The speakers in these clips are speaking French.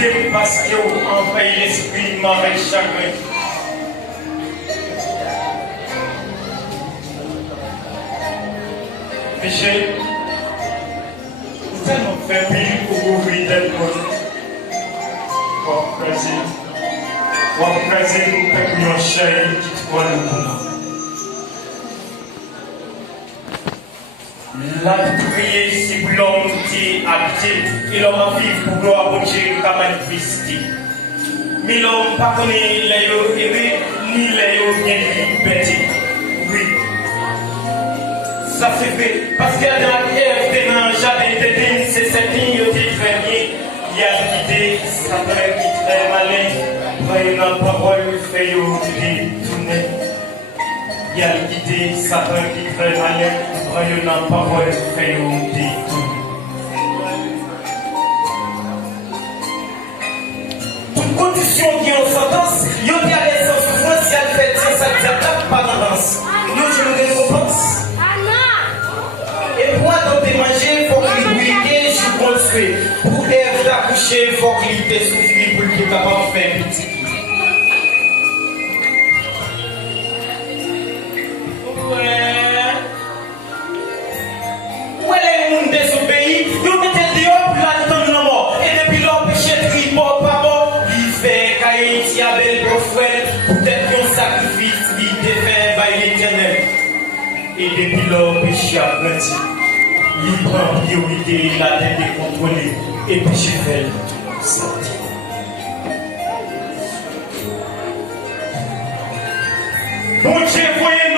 Excusez parce que vous envahissez l'esprit de avec chagrin. Péché, vous tellement fait pire pour ouvrir des portes. Vous présentez nous pour une chair qui te voit le bout. La prière, si l'homme dit habité, et l'homme a vivre pour gloire pour Dieu, il a manifesté. Mais l'homme pas connaît les yeux aimés, ni les yeux bien liberté. Oui. Ça c'est fait. Parce que dans Ève, dans le jardin d'Éden, c'est cette ligne qui est très bien. Il y a quitté, ça paraît qui est très malin. Voyez la parole, fait tourner. Il y a quitté, ça paraît qui est très malin. Voyez la parole, fait tourner. Toute condition qui est en sentence, il y a des raisons souffrances, si elle fait ça, ça ne dit pas d'avance. Nous, je nous récompense. Et pour adopter manger, il faut qu'il brille, je construis. Pour Ève d'accoucher, il faut qu'il te souffre pour qu'il soit capable de faire petit. Où est le monde désobéi? Vous mettez le dehors pour l'attendre la mort. Et depuis l'homme péché, il mort pas mort. Il fait caïd, il y a belle profouette. Peut-être qu'un sacrifice, il te fait par l'éternel. Et depuis l'homme péché a grandi. Il prend priorité, la tête est contrôlée. Et péché fait sortir. Bon Dieu, voyez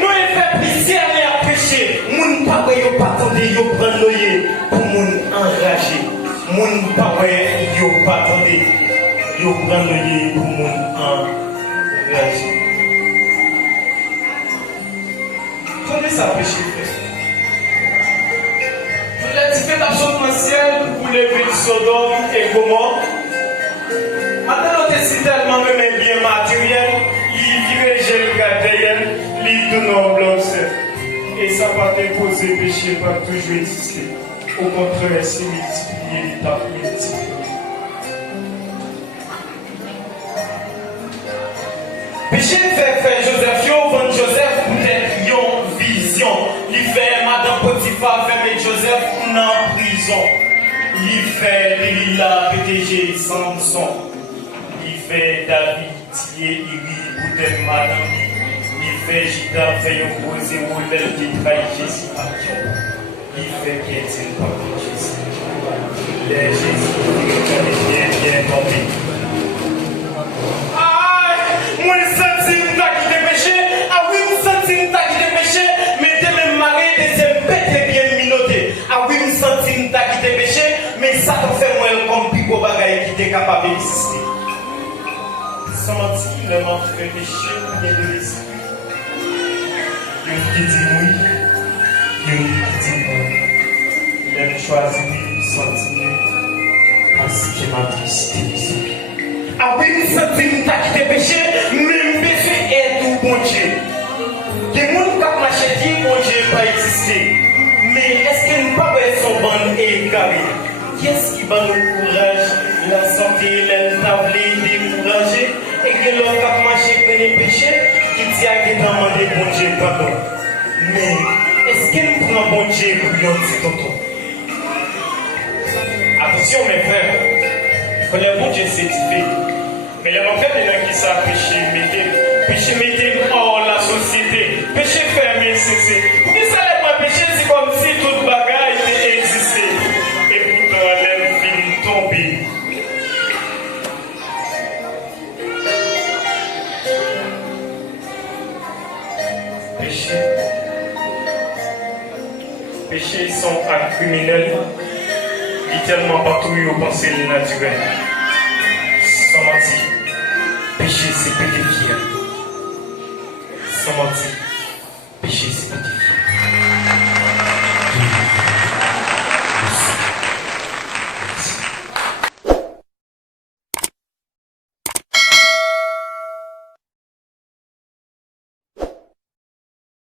Noé fait plaisir à pécher. Moun pas yo pas attendre yo prendre Noé pour moun enragé. Moun pas yo pas attendre yo prendre Noé pour moun enragé. Comment ça péché fait? Il a dit fait absolument ciel pour lever Sodome et Gomorrhe. Maintenant, on est tellement même bien matériel. Il dirige le gardien, il tourne en bloc. Et ça va te poser péché, va toujours exister. Au contraire, c'est multiplié, il t'a multiplié. Péché fait Joseph, vendre Joseph pour une vision. Il fait Madame Potiphar, fermer Joseph en prison. Il fait Lila, PTG, Samson. Il fait David, Thier, Iri, peut-être Madame. Il fait Gita, fait un gros zéro, l'elle qui trahit Jésus. Il fait Kétine, pas Jésus. Les Jésus, il est bien tombé. Moi, je sens que je péché. Ah oui, je sens que je péché. Mais tu même marié, deuxième bête bien minoté. Ah oui, je sens que je péché. Mais ça te fait moi comme pico bagaille qui est capable d'exister. Sans mentir, le m'a fait péché, il y a de l'esprit. Il y a qui dit oui, il y a qui dit non. Il aime choisir, sentir, parce que ma tristesse. Ah oui, nous sommes qui péché, même péché est tout bon Dieu. Les gens qui ont marché dit bon Dieu pas exister. Mais est-ce que nous ne pas son bon et carré? Qu'est-ce qui va nous courage, la santé, l'établir, décourager, et que l'on a marché pour les péchés, qui dit à qui demander bon Dieu pardon. Mais est-ce que nous prenons bon Dieu pour lui dire tonton? Attention mes frères, quand le bon Dieu c'est différent. Mais il y a en fait des gens qui savent péché mettez hors la société, péché fermé, c'est. Pour qui ça n'est pas péché, c'est comme si toute bagaille existait. Et pourtant, elle vient tomber. Péché sont actes criminels, littéralement partout où vous pensez le naturel. Sans mentir. Péché, c'est péché. Sans mentir.